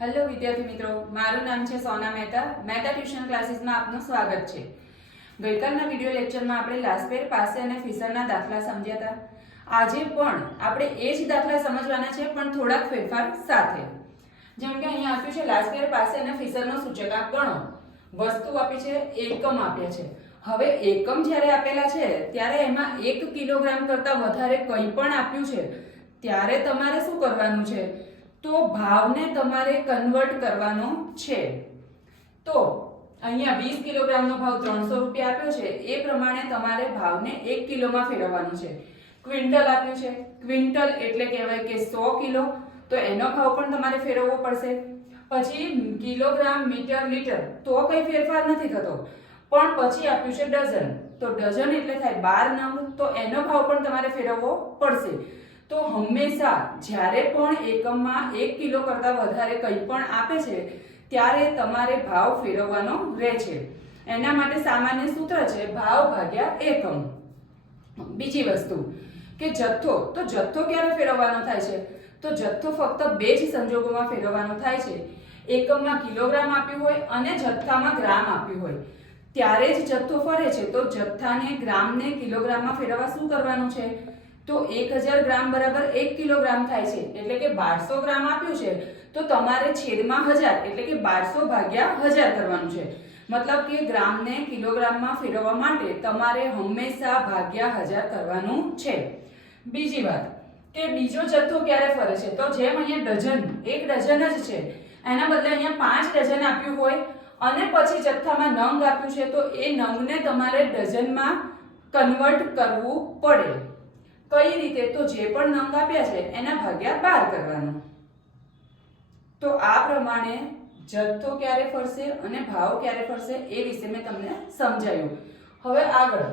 Hello વિદ્યાર્થી મિત્રો, મારું નામ છે સોના મહેતા. મહેતા ટ્યુશન ક્લાસીસમાં આપનું સ્વાગત છે. ગઈકાલના વિડિયો લેક્ચરમાં આપણે લાસ્પેર, પાસે અને ફિશરના દાખલા સમજ્યા હતા. આજે પણ આપણે એ જ દાખલા સમજવાના છે, પણ થોડાક ફેરફાર સાથે. જેમ કે અહીંયા આપ્યું છે લાસ્પેર, પાસે અને ફિશરનો સૂચકાંક ગણો. વસ્તુ આપી છે, એકમ આપ્યા છે. હવે એકમ જ્યારે આપેલા છે ત્યારે એમાં 1 કિલોગ્રામ કરતાં વધારે કંઈ પણ આપ્યું છે ત્યારે તમારે શું કરવાનું છે? તો ભાવને તમારે કન્વર્ટ કરવાનો છે. તો અહીંયા 20 કિલોગ્રામનો ભાવ 300 રૂપિયા આપ્યો છે, એ પ્રમાણે તમારે ભાવને 1 કિલોમાં ફેરવવાનું છે. ક્વિન્ટલ આપ્યું છે, ક્વિન્ટલ એટલે કહેવાય કે 100 કિલો, તો એનો ભાવ પણ તમારે ફેરવવો પડશે. પછી કિલોગ્રામ, મીટર, લીટર, તો કંઈ ફેરફાર નથી થતો. પણ પછી આપ્યું છે ડઝન, તો ડઝન એટલે થાય 12 નંગ, તો એનો ભાવ પણ તમારે ફેરવવો પડશે. તો હંમેશા જ્યારે પણ એકમમાં 1 કિલો કરતાં વધારે કંઈ પણ આપે છે ત્યારે તમારે ભાવ ફેરવવાનો રહે છે. એના માટે સામાન્ય સૂત્ર છે ભાવ ભાગ્યા એકમ. બીજી વસ્તુ કે જથ્થો, તો જથ્થો ક્યારે ફેરવવાનો થાય છે? તો જથ્થો ફક્ત બે જ સંજોગોમાં ફેરવવાનો થાય છે. એકમમાં કિલોગ્રામ આપ્યું હોય અને જથ્થામાં ગ્રામ આપ્યું હોય ત્યારે જ જથ્થો ફરે છે. તો જથ્થાને ગ્રામને કિલોગ્રામમાં ફેરવવા શું કરવાનું છે? તો 1000 ગ્રામ બરાબર 1 કિલોગ્રામ થાય છે, એટલે કે 1200 ગ્રામ આપ્યું છે તો તમારે છેદમાં 1000 એટલે કે 1200 ભાગ્યા 1000 કરવાનું છે. મતલબ કે ગ્રામને કિલોગ્રામમાં ફેરવવા માટે તમારે હંમેશા ભાગ્યા 1000 કરવાનું છે. બીજી વાત કે બીજો જથ્થો ક્યારે ફરે છે? તો જેમ અહીંયા ડઝન, એક ડઝન જ છે, એના બદલે અહીંયા 5 ડઝન આપ્યું હોય અને પછી જથ્થામાં નંગ આપ્યું છે તો એ નંગને તમારે ડઝનમાં કન્વર્ટ કરવું પડે. કઈ રીતે? તો જે પણ નંગ આપ્યા છે એના ભાગ્યા 12 કરવાનો. તો આ પ્રમાણે જથ્થો ક્યારે ફરશે અને ભાવ ક્યારે ફરશે એ વિશે મેં તમને સમજાવ્યું. હવે આગળ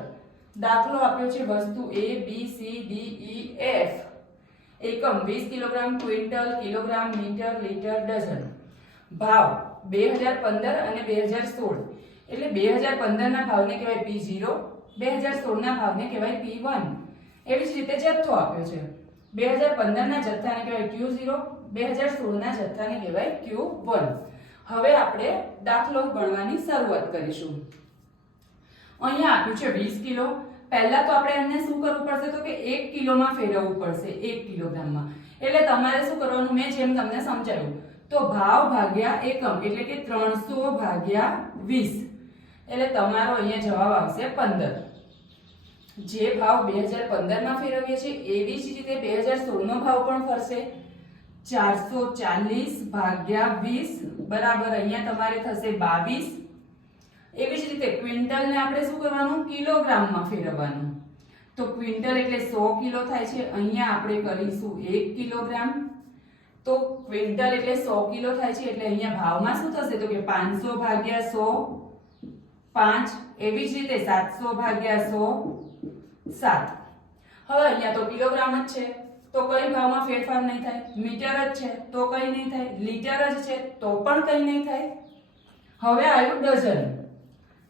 દાખલો આપ્યો છે વસ્તુ A, B, C, D, E, F. એકમ 20 kilogram, quintal, kilogram, metre, litre, dozen. ભાવ 2015 અને 2016, એટલે 2015 ના ભાવને કહેવાય P0, 2016 ના ભાવને કહેવાય P1. એવી જ રીતે જથ્થો આપ્યો છે. 2015 ના જથ્થાને કહેવાય Q0, 2016 ના જથ્થાને કહેવાય Q1. હવે આપણે દાખલો ગણવાની શરૂઆત કરીશું. અહીંયા આપ્યું છે 20 કિલો. પહેલા તો આપણે એને શું કરવું પડશે? તો કે 1 કિલોમાં ફેરવવું પડશે, 1 કિલોગ્રામમાં. એટલે તમારે શું કરવાનું? મેં જેમ તમને સમજાવ્યું, તો ભાવ ભાગ્યા એકમ એટલે કે 300 ભાગ્યા 20, એટલે તમારો અહીંયા જવાબ આવશે 15. જે ભાવ 2015 માં ફેરવીએ છીએ એવી જ રીતે 2016 નો ભાવ પણ ફરશે. 440 ભાગ્યા 20 બરાબર અહીંયા તમારે થશે 22. એવી જ રીતે ક્વિન્ટલને આપણે શું કરવાનું? કિલોગ્રામમાં ફેરવવાનું. તો ક્વિન્ટલ એટલે 100 કિલો થાય છે, અહીંયા આપણે કરીશું 1 કિલોગ્રામ. તો ક્વિન્ટલ એટલે 100 કિલો થાય છે, એટલે અહીંયા ભાવમાં શું થશે? તો કે 500 ભાગ્યા 100 5. એવી જ રીતે 700 ભાગ્યા 100 7. હવે અહીંયા તો કિલોગ્રામ જ છે તો કઈ ભાવમાં ફેરફાર નહીં થાય. મીટર જ છે તો કઈ નહીં થાય. લીટર જ છે તો પણ કઈ નહીં થાય. હવે આવ્યું ડઝન.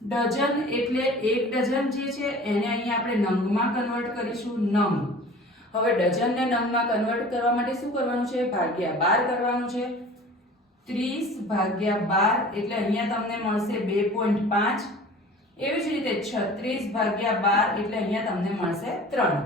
ડઝન એટલે 1 ડઝન જે છે એને અહીંયા આપણે નંગમાં કન્વર્ટ કરીશું, નંગ. હવે ડઝનને નંગમાં કન્વર્ટ કરવા માટે શું કરવાનું છે? ભાગ્યા 12 કરવાનું છે. 30 ભાગ્યા 12 એટલે અહીંયા તમને મળશે 2.5. એવી જ રીતે 36 ભાગ્યા 12 એટલે અહીંયા તમને મળશે 3.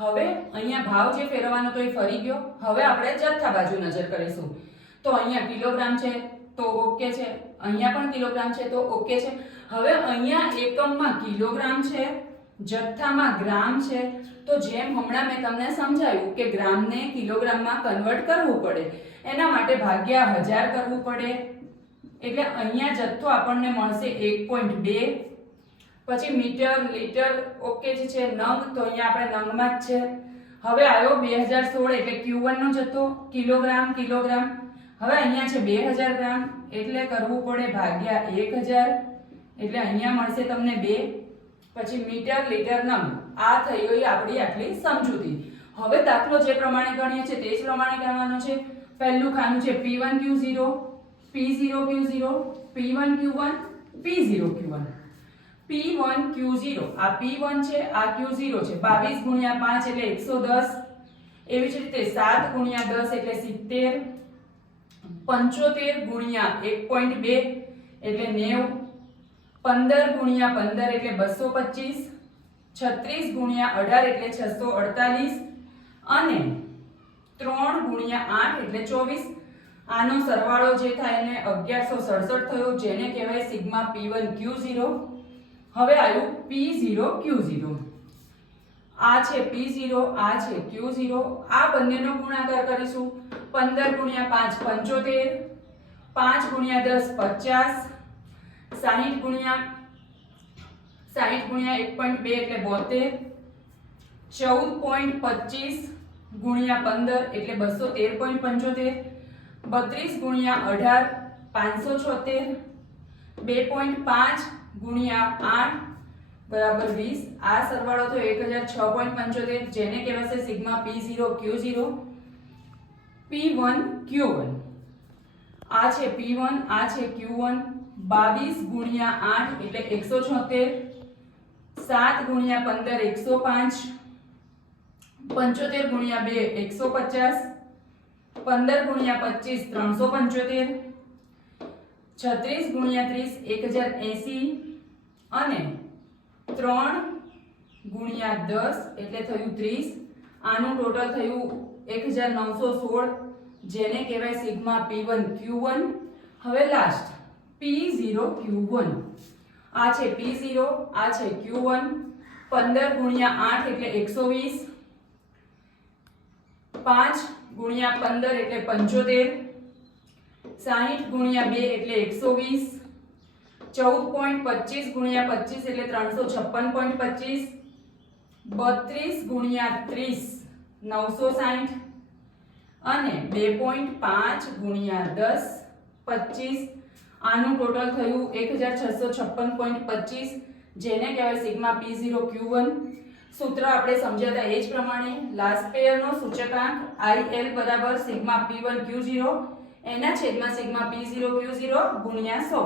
હવે અહીંયા ભાવ જે ફેરવવાનો તો એ ફરી ગયો. હવે આપણે જથ્થા બાજુ નજર કરીશું. તો અહીંયા કિલોગ્રામ છે તો ઓકે છે, અહીંયા પણ કિલોગ્રામ છે તો ઓકે છે. હવે અહીંયા એકમમાં કિલોગ્રામ છે, જથ્થામાં ગ્રામ છે. તો જેમ હમણાં મેં તમને સમજાવ્યું કે ગ્રામને કિલોગ્રામમાં કન્વર્ટ કરવું પડે, એના માટે ભાગ્યા 1000 કરવું પડે. એટલે અહીંયા જથ્થો આપણને મળશે 1.2. પછી મીટર, લીટર ઓકે જ છે. નંગ તો અહીંયા આપણે નંગમાં જ છે. હવે આવ્યો 2016 એટલે Q1 નો જથ્થો, કિલોગ્રામ, કિલોગ્રામ. હવે અહીંયા છે 2000 ગ્રામ એટલે કરવું પડે ભાગ્યા 1000, એટલે અહીંયા મળશે તમને 2. પછી મીટર, લીટર, નંગ. આ થઈ ગઈ આપણી આટલી સમજૂતી. હવે દાખલો જે પ્રમાણે ગણીએ છીએ તે જ પ્રમાણે ગણવાનો છે. પહેલું ખાનું છે P1 Q0, P0 Q0, P1 Q1, P0 Q1. P1 Q0, આ P1 છે, આ Q0 છે. 22 ગુણ્યા 5 એટલે 110. એવી જ રીતે 7 ગુણ્યા 10 એટલે 70. 75 ગુણ્યા 1.2 એટલે 90, 15 ગુણ્યા 15 એટલે 225, 36 ગુણ્યા 18 એટલે 648 અને 3 ગુણ્યા 8 એટલે 24. આનો સરવાળો જે થાય એને 1167 થયો, જેને કહેવાય સિગ્મા P1 Q0. હવે આવ્યું P0 Q0. આ છે P0, આ છે Q0. આ બંનેનો ગુણાકાર કરીશું. 15 ગુણ્યા 5 75, 5 ગુણ્યા 10 50, 60 ગુણ્યા 1.2 એટલે 72, 14.25 ગુણ્યા 15 એટલે 213.75, 32 ગુણ્યા 18 576, 2.5 ગુણ્યા 8 બરાબર 20. આ સરવાળો થયો 1006.75, જેને કહેવાશે sigma P0 Q0. P1 Q1. આ છે P1, આ છે Q1. 22 ગુણ્યા 8 એટલે 176, 7 ગુણ્યા 15 105, 75 ગુણ્યા 2 150, 15 ગુણ્યા 25 375, 36 ગુણ્યા 30 1080 અને 3 ગુણ્યા 10 એટલે થયું 30. આનું ટોટલ થયું 1916, જેને કહેવાય સિગ્મા P1 Q1. હવે લાસ્ટ P0 Q1. આ છે P0, આ છે Q1. 15 ગુણ્યા 8 એટલે 120, 5 ગુણ્યા 15 એટલે 75, 60 ગુણ્યા 2 એટલે 120, 14.25 ગુણ્યા 25 એટલે 356.25, 32 ગુણ્યા 30 960 અને 2.5 ગુણ્યા 10 25. આનું ટોટલ થયું 1656.25, જેને કહેવાય સિગ્મા P0 Q1. સૂત્ર આપણે સમજ્યા હતા એ જ પ્રમાણે લાસ્ટ પેયરનો સૂચકાંક IL બરાબર સિગ્મા P1 Q0 એના છેદમાં સિગ્મા P0 Q0 ગુણ્યા 100.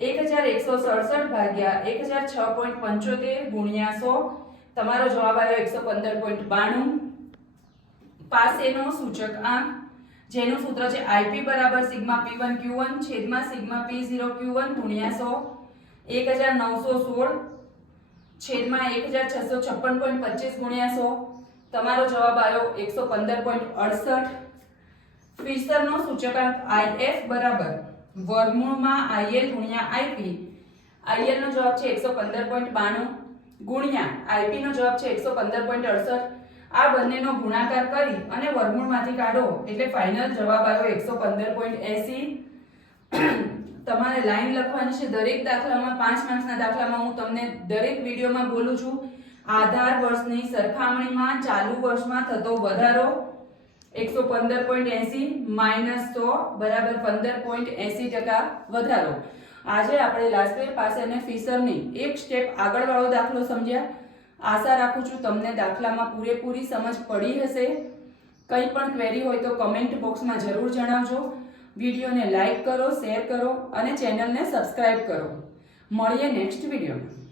1167 ભાગ્યા 1006.75 ગુણ્યા 100. તમારો જવાબ આવ્યો 115.92. પાસેનો સૂચકાંક જેનું સૂત્ર છે IP બરાબર સિગ્મા P1 Q1 છેદમાં સિગ્મા P0 Q1 ગુણ્યા 100. 1916 છેદમાં 1656.25 ગુણ્યા 100. તમારો જવાબ આવ્યો 115.68. ફિશરનો સૂચકાંક IF બરાબર વર્ગમૂળમાં IL ગુણ્યા IP. IL નો જવાબ છે 115.92 ગુણ્યા IP નો જવાબ છે 115.68. આ બંનેનો ગુણાકાર કરી અને વર્ગમૂળમાંથી કાઢો એટલે ફાઇનલ જવાબ આવ્યો 115.80. તમારે લાઈન લખવાની છે દરેક દાખલામાં. 5 માર્ક્સના દાખલામાં હું તમને દરેક વિડીયોમાં બોલું છું. આધાર વર્ષની સરખામણીમાં ચાલુ વર્ષમાં થતો વધારો 115.80 માઈનસ 100 બરાબર 15.80% વધારો. આજે આપણે લાસ્ટ યર પાસે અને ફિશરની એક સ્ટેપ આગળ વાળો દાખલો સમજ્યા. આશા રાખું છું તમને દાખલામાં પૂરેપૂરી સમજ પડી હશે. કંઈ પણ ક્વેરી હોય તો કમેન્ટ બોક્સમાં જરૂર જણાવજો. વિડીયોને લાઈક કરો, શેર કરો અને ચેનલને સબસ્ક્રાઇબ કરો. મળીએ નેક્સ્ટ વિડીયોમાં.